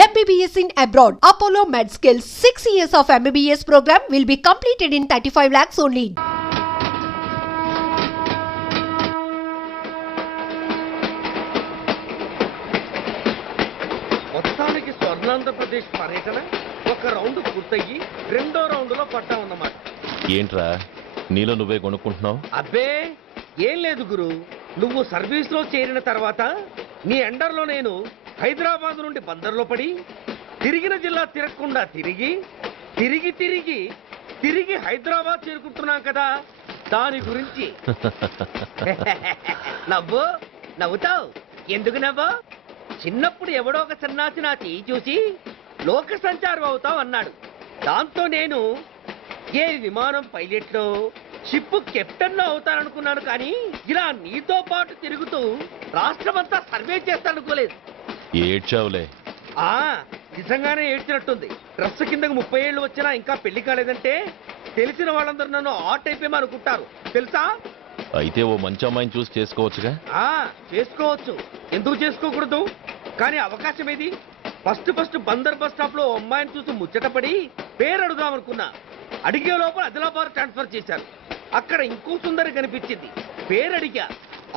MBBS in abroad. Apollo MedSkill 6 years of MBBS program will be completed in 35 lakhs only. మొత్తానికి స్వర్ణాంధ్రప్రదేశ్ పర్యటన ఒక round పూర్తయ్యి రెండో round లో పడ్డా ఉన్నమాట. ఏంట్రా నీలో నువ్వే కొనుక్కుంటున్నావు? అబ్బే ఏం లేదు గురు, నువ్వు సర్వీస్ లో చేరిన తర్వాత నీ అండర్లో నేను హైదరాబాద్ నుండి బందర్లో పడి తిరిగిన జిల్లా తిరగకుండా తిరిగి తిరిగి తిరిగి తిరిగి హైదరాబాద్ చేరుకుంటున్నాం కదా, దాని గురించి. నవ్వు నవ్వుతావు ఎందుకు నవ్వు? చిన్నప్పుడు ఎవడో ఒక సన్నాసి నా చెయ్యి చూసి లోక సంచారం అవుతావు అన్నాడు. దాంతో నేను ఏ విమానం పైలట్లో షిప్ కెప్టెన్ అవుతాననుకున్నాను, కానీ ఇలా నీతో పాటు తిరుగుతూ రాష్ట్రమంతా సర్వే చేస్తానుకోలేదు. ఏడ్చావులే. నిజంగానే ఏడ్చినట్టుంది. డ్రెస్ కిందకు 30 ఏళ్ళు వచ్చినా ఇంకా పెళ్లి కాలేదంటే తెలిసిన వాళ్ళందరూ నన్ను ఆ టైప్ ఏమో అనుకుంటారు తెలుసా. అయితే ఓ మంచి అమ్మాయిని చూసి చేసుకోవచ్చుగా. చేసుకోవచ్చు, ఎందుకు చేసుకోకూడదు? కానీ అవకాశం ఏది? ఫస్ట్ బందర్ బస్ స్టాప్ లో అమ్మాయిని చూసి ముచ్చటపడి పేరు అడుగుదాం అనుకున్నా. అడిగే లోపల ఆదిలాబాద్ ట్రాన్స్ఫర్ చేశారు. అక్కడ ఇంకో సుందరి కనిపించింది, పేరు అడిగా.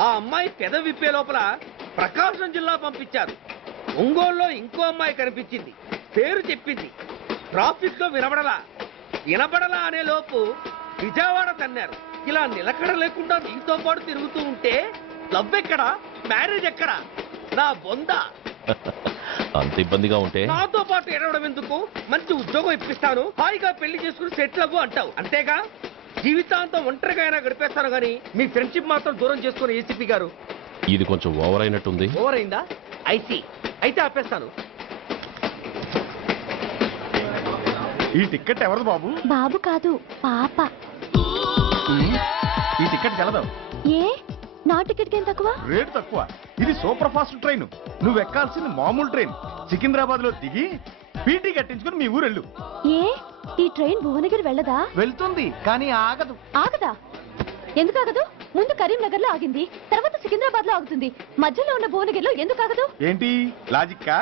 ఆ అమ్మాయి పెద విప్పే లోపల ప్రకాశం జిల్లా పంపించారు. ఒంగోలులో ఇంకో అమ్మాయి కనిపించింది, పేరు చెప్పింది. ట్రాఫిక్ లో వినబడలా అనే లోపు విజయవాడ తన్నారు. ఇలా నిలకడ లేకుండా నీతో పాటు తిరుగుతూ ఉంటే లవ్ ఎక్కడా, మ్యారేజ్ ఎక్కడా? నా బొంద. అంత ఇబ్బందిగా ఉంటే నాతో పాటు ఎడవడం ఎందుకు? మంచి ఉద్యోగం ఇప్పిస్తాను, హాయిగా పెళ్లి చేసుకుని సెటిల్ అవ్వు అంటావు అంతేగా. జీవితాంతం ఒంటరిగా అయినా గడిపేస్తాను, కానీ మీ ఫ్రెండ్షిప్ మాత్రం దూరం చేసుకుని ఏసీపీ గారు. ఇది కొంచెం ఓవర్ అయినట్టుంది. ఓవర్ అయిందా? అయితే ఆపేస్తాను. ఈ టికెట్ ఎవరిది బాబు? బాబు కాదు, పాప. ఈ టికెట్ గలదు. ఏ నా టికెట్ ఏం తక్కువ? రేటు తక్కువ. ఇది సూపర్ ఫాస్ట్ ట్రైన్. నువ్వు ఎక్కాల్సింది మామూలు ట్రైన్. సికింద్రాబాద్ లో దిగి పీటీ కట్టించుకుని మీ ఊరెళ్ళు. ఏ ఈ ట్రైన్ భువనగిరి వెళ్ళదా? వెళ్తుంది, కానీ ఆగదు. ఆగదా? ఎందుకు ఆగదు? ముందు కరీంనగర్ లో ఆగింది, తర్వాత సికింద్రాబాద్ లో ఆగుతుంది. మధ్యలో ఉన్న భువనగిరిలో ఎందుకు ఆగదు? ఏంటి లాజిక్కా?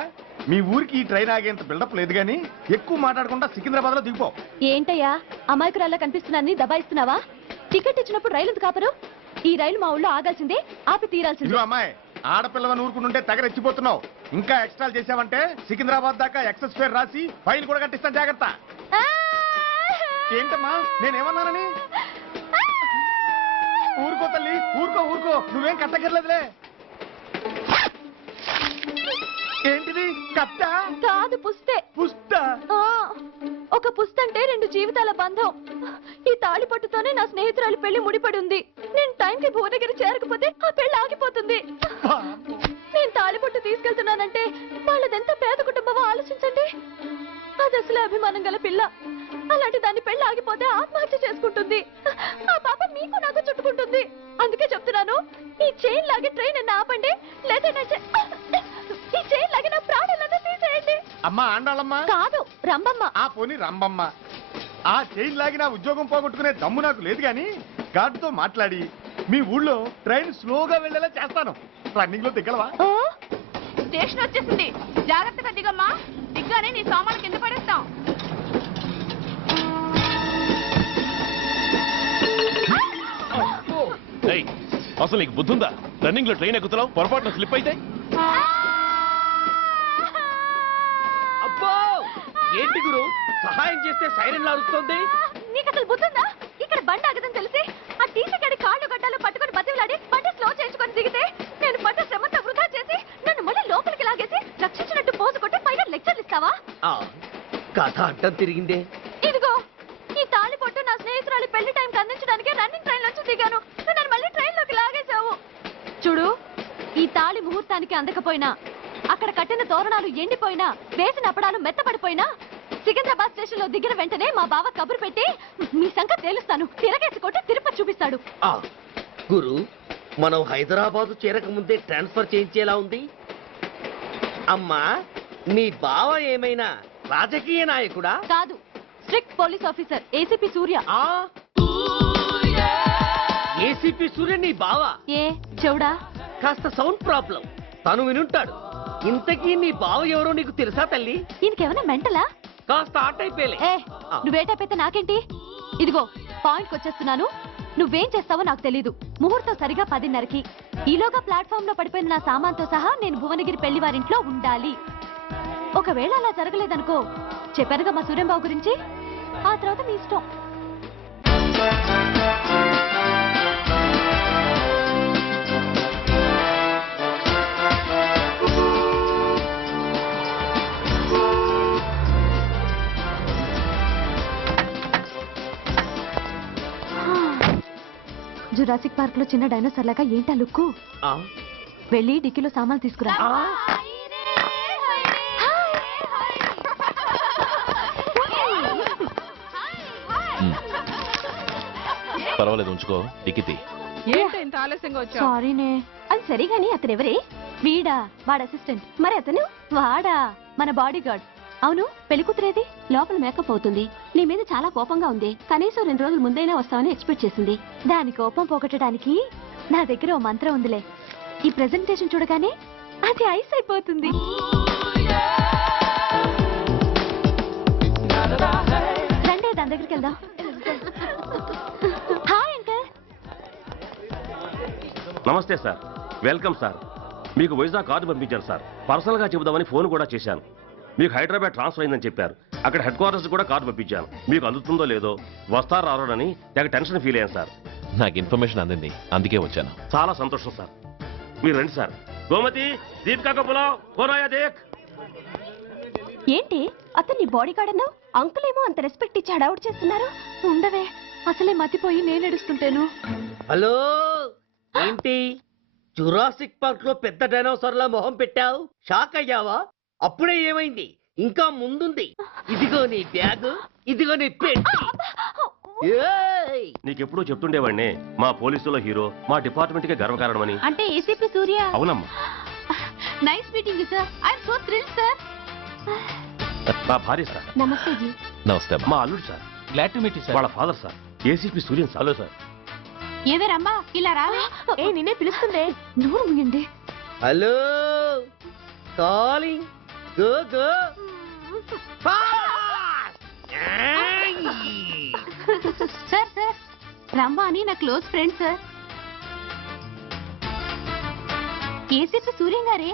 మీ ఊరికి ఈ ట్రైన్ ఆగేంత బిల్డప్ లేదు, గానీ ఎక్కువ మాట్లాడకుండా సికింద్రాబాద్ లో దిగిపో. ఏంటయ్యా అమాయకురాల్లా కనిపిస్తున్నాన్ని దబాయిస్తున్నావా? టికెట్ ఇచ్చినప్పుడు రైలు ఎందుకు ఆపరు? ఈ రైలు మా ఊళ్ళో ఆగాల్సిందే, ఆపి తీరాల్సిందే. అమ్మాయి, ఆడపిల్లవని ఊరుకుంటుంటే తెగరెచ్చిపోతున్నావు. ఇంకా ఎక్స్ట్రాలు చేసావంటే సికింద్రాబాద్ దాకా ఎక్సెస్ ఫేర్ రాసి ఫైన్ కూడా కట్టిస్తాను, జాగ్రత్త. ఏంటమ్మా నేనేమన్నానని? ఊరుకో తల్లి, ఊరుకో, నువ్వేం కట్టగర్లేదులే. ఏంటిది? కట్ట కాదు, పుస్తే. పుష్ట? ఒక పుస్తంటే 2 జీవితాల బంధం. ఈ తాళి పట్టుతోనే నా స్నేహితురాలి పెళ్లి ముడిపడి ఉంది. నేను టైంకి భువనగిరి చేరకపోతే ఆ పెళ్లి ఆగిపోతుంది. నేను తాళి పట్టు తీసుకెళ్తున్నానంటే వాళ్ళదెంత పేద కుటుంబమో ఆలోచించండి. అది అసలు అభిమానం గల పిల్ల. అలాంటి దాన్ని పెళ్లి ఆగిపోతే ఆత్మహత్య చేసుకుంటుంది. ఆ పాప మీకు నాకు చుట్టుకుంటుంది. అందుకే చెప్తున్నాను, ఈ చైన్ లాగే ట్రైన్ అన్న ఆపండి, లేదా ఈ చైన్ లాగే నా ప్రాణాలన్నా తీసేయండి. అమ్మా ఆండాళ్ళమ్మ కాదు, రంబమ్మ. ఆ పోని రంబమ్మ. ఆ చైన్ లాగి నా ఉద్యోగం పోగొట్టుకునే దమ్ము నాకు లేదు, గాని గాడితో మాట్లాడి మీ ఊళ్ళో ట్రైన్ స్లోగా వెళ్ళేలా చేస్తాను. రన్నింగ్ లో దిగలవా? స్టేషన్ వచ్చేసింది, జాగ్రత్తగా దిగమ్మా. దిగ్గానే నీ సామాన్లు కింద పడేస్తాం. అసలు నీకు బుద్ధుందా? రన్నింగ్ లో ట్రైన్ ఎక్కుతున్నావు, పొరపాటున స్లిప్ అయితే? అబ్బో ఏంటి గురు, సహాయం చేస్తే సైరన్ లారుస్తుంది. నీకు అసలు బుద్ధుందా? ఇక్కడ బండి ఆగదని తెలిసి ఆ టీసీ గడి కాళ్ళు గడ్డాలు పట్టుకొని బతిలాడి బండి స్లో చేసుకొని దిగితే నేను పడ్డ శ్రమంతా వృధా చేసి నన్ను మళ్ళీ లోపలికి లాగేసి రక్షించినట్టు పోసు కొట్టి పైన లెక్చర్లు ఇస్తావా? కథ అడ్డం తిరిగిందే. ఇదిగో ఈ తాళి పొట్టు నా స్నేహితురాలి పెళ్లి టైంకి అందించడానికి రన్నింగ్ ట్రైన్ నుంచి దిగాను. నన్ను మళ్ళీ ట్రైన్ లోకి లాగేశావు. చూడు, ఈ తాళి ముహూర్తానికి అందకపోయినా, అక్కడ కట్టిన తోరణాలు ఎండిపోయినా, వేసిన అప్పడాలు మెత్తపడిపోయినా, సికింద్రాబాద్ స్టేషన్ లో దిగిన వెంటనే మా బావ కబురు పెట్టి మీ సంగతి తేలుస్తాను, తిరగేసి కొట్టి తిరుపతి చూపిస్తాడు. గురు, మనం హైదరాబాద్ చేరక ముందే ట్రాన్స్ఫర్ చేయించేలా ఉంది. అమ్మా, నీ బావ ఏమైనా రాజకీయ నాయకుడా? కాదు, స్ట్రిక్ట్ పోలీస్ ఆఫీసర్, ఏసీపీ సూర్య. ఏసీపీ సూర్య నీ బావ? ఏ చెవుడా? కాస్త సౌండ్ ప్రాబ్లం, తను వినుంటాడు. ఇంతకీ నీ బావ ఎవరో నీకు తెలుసా తల్లి? ఈయనకేమైనా మెంటలా? కాస్త ఆట అయిపోయలే. ఏ నువ్వేటైతే నాకేంటి? ఇదిగో పాయింట్కి వచ్చేస్తున్నాను. నువ్వేం చేస్తావో నాకు తెలీదు. ముహూర్తం సరిగా 10:30కి. ఈలోగా ప్లాట్ఫామ్ లో పడిపోయిన నా సామాన్తో సహా నేను భువనగిరి పెళ్లి వారింట్లో ఉండాలి. ఒకవేళ అలా జరగలేదనుకో, చెప్పానుగా మా సూర్యంబాబు గురించి, ఆ తర్వాత మీ ఇష్టం. జురాసిక్ పార్క్ లో చిన్న డైనోసార్ లాగా ఏంటా లుక్కు? వెళ్ళి డిక్కీలో సామాన్లు తీసుకురా. పర్వాలేదు, ఉంచుకో. టికెట్ ఏంటి ఇంత ఆలస్యంగా వచ్చావు? సారీనే. అది సరే గాని అతను ఎవరే? వీడా? వాడు అసిస్టెంట్. మరి అతను? వాడా మన బాడీ గార్డ్. అవును, పెళ్లి కూతురేది? లోపల మేకప్ అవుతుంది. నీ మీద చాలా కోపంగా ఉంది. కనీసం 2 రోజుల ముందైనా వస్తావని ఎక్స్పెక్ట్ చేసింది. దాని కోపం పోగొట్టడానికి నా దగ్గర ఓ మంత్రం ఉందిలే. ఈ ప్రెజెంటేషన్ చూడగానే అది ఐస్ అయిపోతుంది. రండి దాని దగ్గరికి వెళ్దాం. Hi uncle. నమస్తే సార్, వెల్కమ్ సార్. మీకు వైజాగ్ కార్డు పంపించాను సార్. పర్సనల్ గా చెబుదామని ఫోన్ కూడా చేశాను. మీకు హైదరాబాద్ ట్రాన్స్ఫర్ అయిందని చెప్పారు. అక్కడ హెడ్ క్వార్టర్స్ కూడా కార్డు పంపించాను. మీకు అందుతుందో లేదో, వస్తారో రారోడని నాకు టెన్షన్ ఫీల్ అయ్యాను సార్. నాకు ఇన్ఫర్మేషన్ అందింది, అందుకే వచ్చాను. చాలా సంతోషం సార్. మీరు రండి సార్. గోమతి, దీపికా కపులావ్, కోరాయా దేక్. ఏంటి అతను నీ బాడీ గార్డ్ అన్నావు? అంకుల్ ఏమో అంత రెస్పెక్ట్ ఇచ్చి హడావుడు చేస్తున్నారు. ఉండవే, అసలే మతిపోయి నేను ఎడుస్తుంటాను. హలో, ఏంటి జురాసిక్ పార్క్ లో పెద్ద డైనోసార్ లా మొహం పెట్టావు? షాక్ అయ్యావా? అప్పుడే ఏమైంది? ఇంకా ముందుంది. ఇదిగో నీ బ్యాగ్, ఇదిగో నీ పెట్టి. నీకెప్పుడూ చెప్తుండేవాడిని, మా పోలీసులో హీరో, మా డిపార్ట్మెంట్ కి గర్వకారణమని. అంటే ఏసీపీ సూర్య. అవునమ్మా. Nice meeting sir. I'm so thrilled sir. మా భార్య సార్. నమస్తే జీ. నమస్తే అమ్మా. మా అల్లుడు sir. Glad to meet you sir. వాళ్ళ father sir, ACP Suryan sir. Hello sir. ఏవేరమ్మా ఇలా రావే? ఏ నిన్నే పిలుస్తుందే. నూరు ముయండి. Hello, calling. Go go. Sir sir, Rambha అని నా close friend sir. ACP Suryam గారే.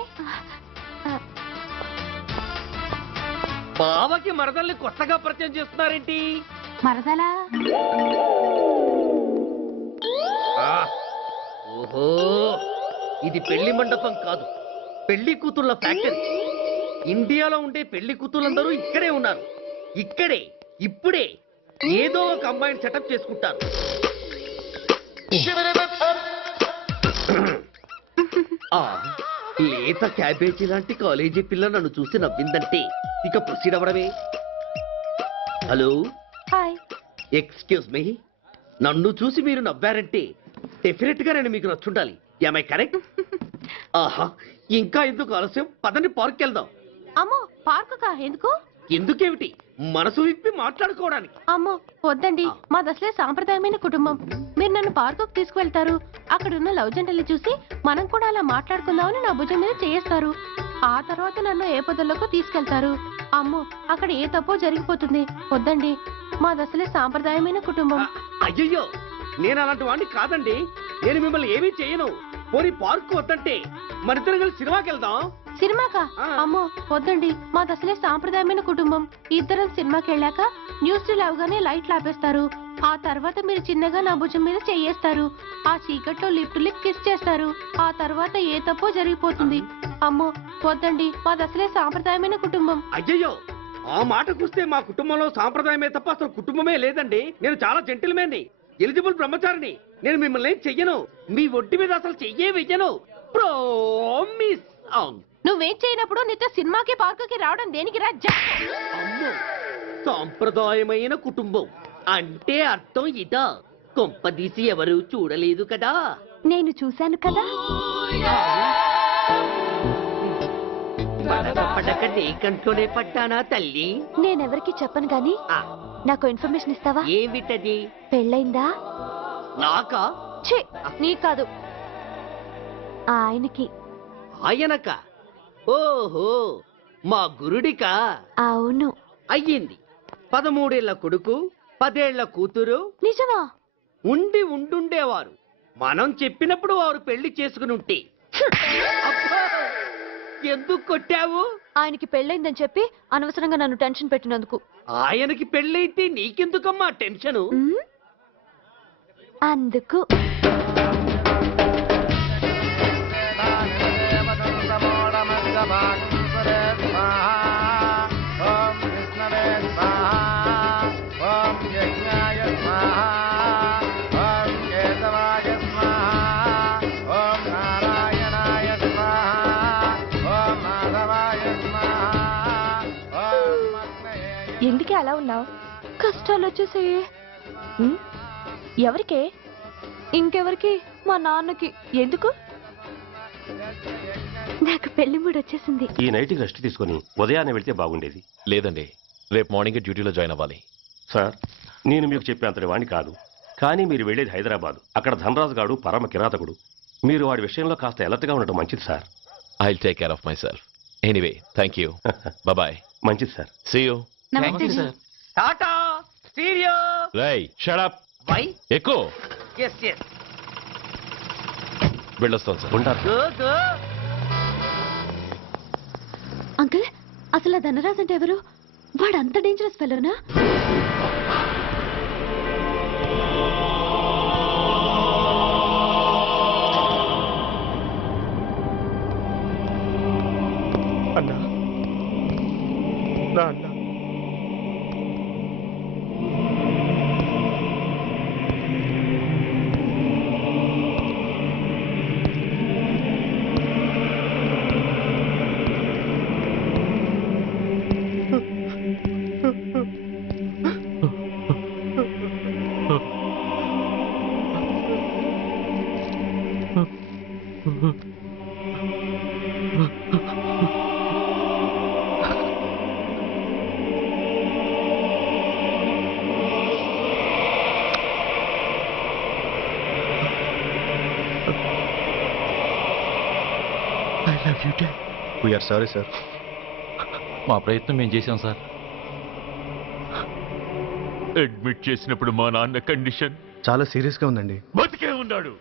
బావకి మరదల్ని కొత్తగా పరిచయం చేస్తున్నారేంటి? మరదలా? ఓహో, ఇది పెళ్లి మండపం కాదు, పెళ్లి కూతుళ్ళ ఫ్యాక్టరీ. ఇండియాలో ఉండే పెళ్లి కూతుళ్ళందరూ ఇక్కడే ఉన్నారు. ఇక్కడే ఇప్పుడే ఏదో ఒక అమ్మాయిని సెటప్ చేసుకుంటారు. ఆ లేత క్యాబేజీ లాంటి కాలేజీ పిల్ల నన్ను చూసి నవ్విందంటే ఇక ప్రొసీడ్ అవ్వడమే. Hello, hi. Excuse me. నన్ను చూసి మీరు నవ్వారంటే డెఫినెట్ గా నేను మీకు నచ్చుండాలి. ఏమై కరెక్ట్? ఆహా, ఇంకా ఎందుకు ఆలస్యం? పదండి, పార్క్ వెళ్దాం. అమ్మో, పార్కుకా? ఎందుకు? ఎందుకేమిటి, మనసు విప్పి మాట్లాడుకోవడానికి. అమ్మో వద్దండి, మాది అసలే సాంప్రదాయమైన కుటుంబం. మీరు నన్ను పార్కుకు తీసుకువెళ్తారు, అక్కడున్న లవ్ జంటల్ని చూసి మనం కూడా అలా మాట్లాడుకుందామని నా భుజం మీద చేస్తారు. ఆ తర్వాత నన్ను ఏ పొదల్లోకి తీసుకెళ్తారు. అమ్మో, అక్కడ ఏ తప్పో జరిగిపోతుంది. వద్దండి, మాది అసలే సాంప్రదాయమైన కుటుంబం. అయ్యయ్యో, నేను అలాంటి వాడిని కాదండి. నేను మిమ్మల్ని ఏమీ చేయను. పోనీ పార్క్ వద్దంటే మరిద్దరం కలిసి సినిమాకి వెళ్దాం. సినిమాకా? అమ్మో వద్దండి, మాది అసలే సాంప్రదాయమైన కుటుంబం. ఇద్దరం సినిమాకి వెళ్ళాక న్యూస్ అవగానే లైట్లు ఆపేస్తారు. ఆ తర్వాత మీరు చిన్నగా నా భుజం మీద చెయ్యేస్తారు. ఆ చీకట్లో లిప్ టు లిప్ కిస్ చేస్తారు. ఆ తర్వాత ఏ తప్పో జరిగిపోతుంది. అమ్మో వద్దండి, మాది అసలే సాంప్రదాయమైన కుటుంబం. అయ్యయ్యో, ఆ మాటకొస్తే మా కుటుంబంలో సాంప్రదాయమే తప్ప అసలు కుటుంబమే లేదండి. నేను చాలా జెంటిల్మెన్ని, ఎలిజిబుల్ బ్రహ్మచారిని. నేను మిమ్మల్ని చెయ్యను. మీ ఒంటి మీద అసలు చెయ్యే వెయ్యను. ప్రామిస్. నువ్వేం చేయనప్పుడు నీతో సినిమాకి పార్కుకి రావడం దేనికి రా? అమ్మో, సాంప్రదాయమైన కుటుంబం అంటే అర్థం ఇదా? కొంపదీసి ఎవరు చూడలేదు కదా? నేను చూశాను కదా. పడక నీ కంట్లోనే పడ్డానా తల్లి? నేనెవరికి చెప్పను గాని నాకు ఇన్ఫర్మేషన్ ఇస్తావా? ఏమిటది? పెళ్ళైందా? నాకా? ఛీ, నీ కాదు, ఆయనకి. ఆయనక? ఓహో, మా గురుడిక అవును. అయ్యింది. 13 ఏళ్ల కొడుకు, 10 ఏళ్ల కూతురు నిజమా? ఉండుండేవారు. మనం చెప్పినప్పుడు వారు పెళ్లి చేసుకుని ఉంటే. అబ్బా! ఎందుకు కొట్టావు? ఆయనకి పెళ్ళైందని చెప్పి అనవసరంగా నన్ను టెన్షన్ పెట్టినందుకు. ఆయనకి పెళ్ళైతే నీకెందుకమ్మా టెన్షను? అందుకు. ఎందుకే అలా ఉన్నావు? కష్టాలు వచ్చేసాయి. ఎవరికే? ఇంకెవరికి? మా నాన్నకి. ఎందుకు? నాకు పెళ్లి మూడు వచ్చేసింది. ఈ నైట్కి రెస్ట్ తీసుకొని ఉదయాన్నే వెళ్తే బాగుండేది. లేదండి, రేపు మార్నింగ్ డ్యూటీలో జాయిన్ అవ్వాలి. సార్, నేను మీకు చెప్పేంతటి వాడిని కాదు. కానీ మీరు వెళ్ళేది హైదరాబాద్. అక్కడ ధనరాజు గాడు పరమ కిరాతకుడు. మీరు వాడి విషయంలో కాస్త అలర్ట్గా ఉండటం మంచిది sir. I will take care of myself. Anyway, thank you. Bye. మంచిది సార్. See you. నమస్తే సార్. Tata stereo. రేయ్, షట్ అప్. వై? ఎక్కువ ఎస్ ఎస్. వెళ్ళొస్తాను సార్. ఉంటారు. Go go. అంకుల్, అసలు ఆ ధనరాజ్ అంటే ఎవరు? వాడు అంత డేంజరస్ ఫెలోనా? అన్నా, నా అన్నా, వీఆర్ సారీ సార్. మా ప్రయత్నం మేము చేశాం సార్. అడ్మిట్ చేసినప్పుడు మా నాన్న కండిషన్ చాలా సీరియస్గా ఉందండి. బతికే ఉన్నాడు.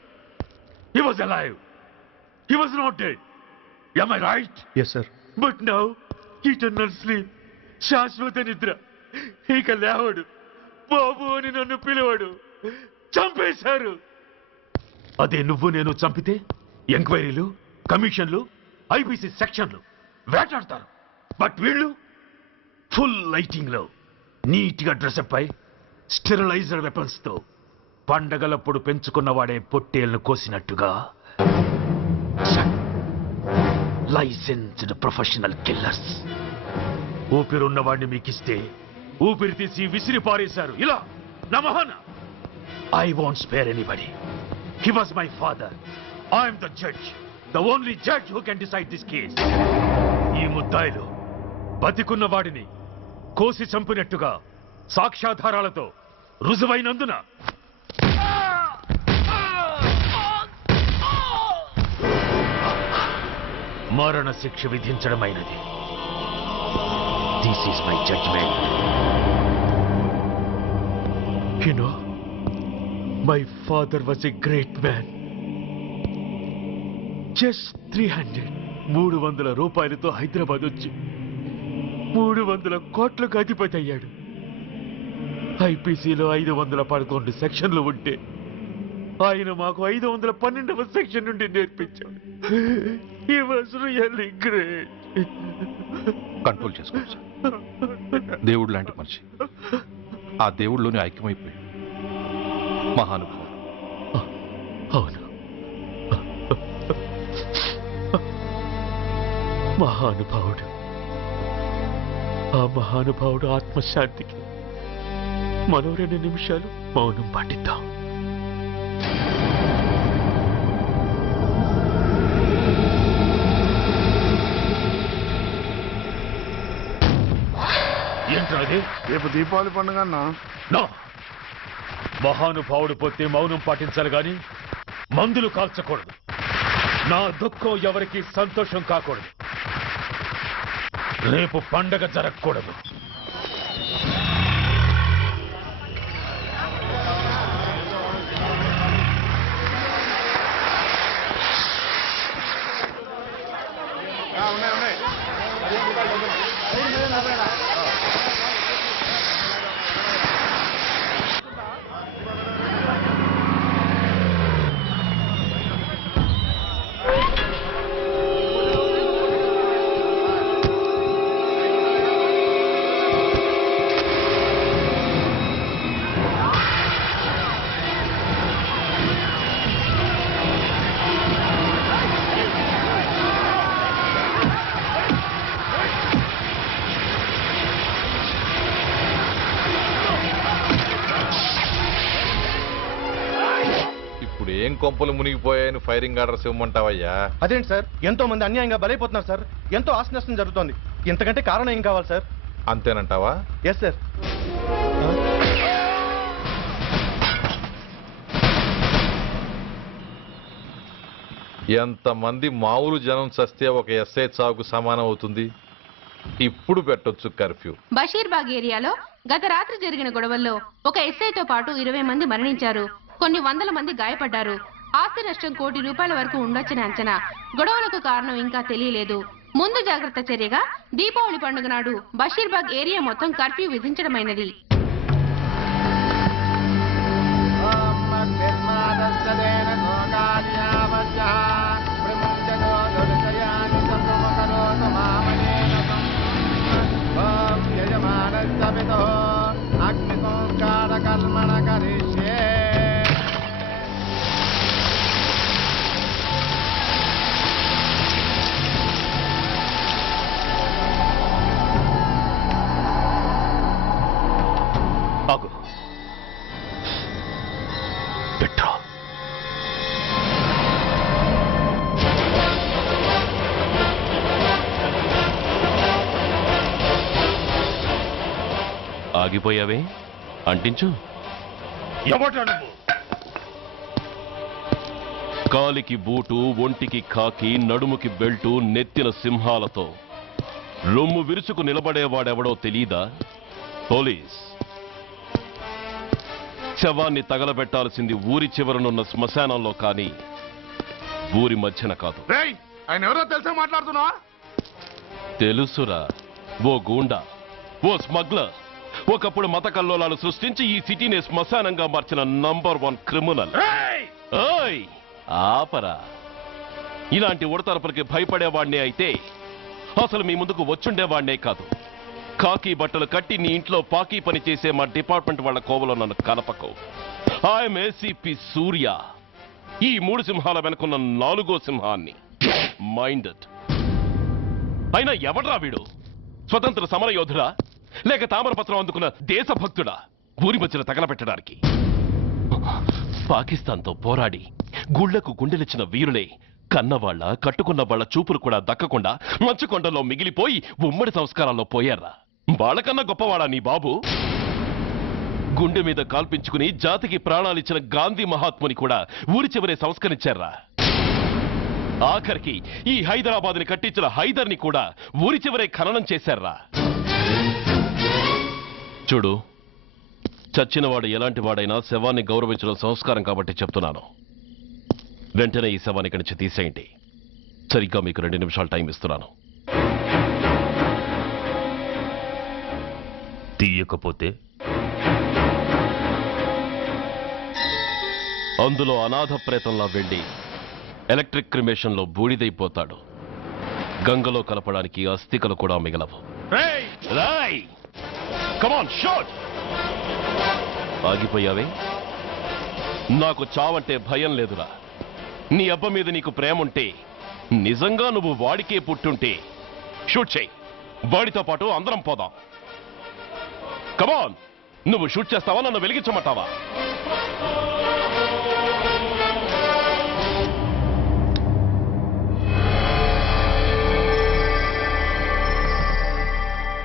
He was alive. He was not dead. Am I right? Yes sir. But now, eternal sleep. శాశ్వత నిద్ర. ఇక లేవడు. బాబు అని నన్ను పిలవడు. చంపేశారు. అదే నువ్వు నేను చంపితే ఎంక్వైరీలు, కమిషన్లు, ఐపీసీ సెక్షన్లు వేటాడతారు. బట్ వీళ్ళు ఫుల్ లైటింగ్ లో నీట్ గా డ్రెస్అప్ అయి స్టెరిలైజర్ వెపన్స్ తో పండగలప్పుడు పెంచుకున్నవాడే పొట్టేళ్లను కోసినట్టుగా లైసెన్స్డ్ ప్రొఫెషనల్ కిల్లర్స్. ఊపిరున్నవాడిని మీకిస్తే ఊపిరి తీసి విసిరి పారేశారు. ఇలా నా మహాన. I want spare anybody. He was my father. I'm the judge. The only judge who can decide this case. ఈ ముద్దాయిలు బతికున్న వాడిని కోసి చంపినట్టుగా సాక్ష్యాధారాలతో రుజువైనందున మరణ శిక్ష విధించడమైనది. This is my judgment. You know, my father was a great man. Just 300 రూపాయలతో హైదరాబాద్ వచ్చి 300 కోట్లకు అధిపతి అయ్యాడు. ఐపీసీలో 511 సెక్షన్లు ఉంటే ఆయన మాకు 512వ సెక్షన్ నుండి నేర్పించాడు. He was really great. Control చేసుకోవచ్చు సార్. దేవుడు లాంటి మనిషి. ఆ దేవుడిలోనే ఐక్యమైపోయాడు. మహానుభావుడు. అవును, మహానుభావుడు. ఆ మహానుభావుడు ఆత్మశాంతికి మరో 2 నిమిషాలు మౌనం పాటిద్దాం. ఏంట్రాది? రేపు దీపావళి పండుగ అన్నా. నా మహానుభావుడు పోతే మౌనం పాటించాలి గాని మందులు కాల్చకూడదు. నా దుఃఖం ఎవరికి సంతోషం కాకూడదు. రేపు పండగ జరగకూడదు. ఏం కొంపలు మునిగిపోయాయని ఫైరింగ్ ఆర్డర్స్ ఇవ్వమంటావయ్యా? అదేంటి సార్, ఎంతో మంది అన్యాయంగా బలైపోతున్నారు సార్. ఎంతో ఆస్తి నష్టం జరుగుతోంది. ఇంతకంటే కారణం ఏం కావాలి సార్? అంతేనంటావా? Yes sir. ఎంతమంది మామూలు జనం చస్తే ఒక ఎస్ఐ చావుకు సమానం అవుతుంది. ఇప్పుడు పెట్టొచ్చు కర్ఫ్యూ. బషీర్బాగ్ ఏరియాలో గత రాత్రి జరిగిన గొడవల్లో ఒక ఎస్ఐతో పాటు 20 మంది మరణించారు. కొన్ని వందల మంది గాయపడ్డారు. ఆస్తి నష్టం ₹1 కోటి వరకు ఉండొచ్చని అంచనా. గొడవలకు కారణం ఇంకా తెలియలేదు. ముందు జాగ్రత్త చర్యగా దీపావళి పండుగ నాడు బషీర్బాగ్ ఏరియా మొత్తం కర్ఫ్యూ విధించడమైనది. ఆగు. పెట్రా. ఆగిపోయావే, అంటించు. కాలికి బూటు, ఒంటికి కాకి, నడుముకి బెల్టు, నెత్తిన సింహాలతో రొమ్ము విరుచుకు నిలబడేవాడెవడో తెలీదా? పోలీస్. శవాన్ని తగలబెట్టాల్సింది ఊరి చివరనున్న శ్మశానంలో కానీ ఊరి మధ్యన కాదు. ఆయన ఎవరో తెలుసా మాట్లాడుతున్నావా? తెలుసురా. ఓ గూండా, ఓ స్మగ్లర్, ఒకప్పుడు మత కల్లోలాలు సృష్టించి ఈ సిటీని శ్మశానంగా మార్చిన నంబర్ 1 క్రిమినల్. ఓయ్ ఆపరా. ఇలాంటి ఉడతరపులకి భయపడేవాడినే అయితే అసలు మీ ముందుకు వచ్చుండేవాడినే కాదు. కాకి బట్టలు కట్టి నీ ఇంట్లో పాకీ పని చేసే మా డిపార్ట్మెంట్ వాళ్ళ కోవలో నన్ను కలపకు. ఐఎమ్ ఏసీపీ సూర్య. ఈ 3 సింహాల వెనుకున్న 4వ సింహాన్ని. మైండెడ్. అయినా ఎవడ్రా వీడు? స్వతంత్ర సమర యోధుడా లేక తామరపత్రం అందుకున్న దేశభక్తుడా ఊరి మధ్యన తగలబెట్టడానికి? పాకిస్తాన్తో పోరాడి గుళ్లకు గుండెలిచ్చిన వీరులే కన్నవాళ్ల కట్టుకున్న వాళ్ల చూపులు కూడా దక్కకుండా మంచుకొండలో మిగిలిపోయి ఉమ్మడి సంస్కారాల్లో పోయారా? వాళ్ళకన్నా గొప్పవాడా నీ బాబు? గుండె మీద కాల్పించుకుని జాతికి ప్రాణాలిచ్చిన గాంధీ మహాత్ముని కూడా ఊరి చివరే సంస్కరించారా? ఆఖరికి ఈ హైదరాబాద్ని కట్టించిన హైదర్ని కూడా ఊరి చివరే ఖననం చేశారా? చూడు, చచ్చినవాడు ఎలాంటి వాడైనా శవాన్ని గౌరవించడం సంస్కారం కాబట్టి చెప్తున్నాను. వెంటనే ఈ శవాన్ని ఇక్కడి నుంచి తీసేయండి. సరిగ్గా మీకు 2 నిమిషాలు టైం ఇస్తున్నాను. తీయకపోతే అందులో అనాథ ప్రేతంలా వెళ్లి ఎలక్ట్రిక్ క్రిమేషన్లో బూడిదైపోతాడు. గంగలో కలపడానికి అస్థికలు కూడా మిగలవు. Come on shoot. ఆగిపోయావే? నాకు చావంటే భయం లేదురా. నీ అబ్బ మీద నీకు ప్రేమ ఉంటే, నిజంగా నువ్వు వాడికే పుట్టుంటే షూట్ చేయి. వాడితో పాటు అందరం పోదాం. కమాన్. నువ్వు షూట్ చేస్తావా, నన్ను వెలిగించమంటావా?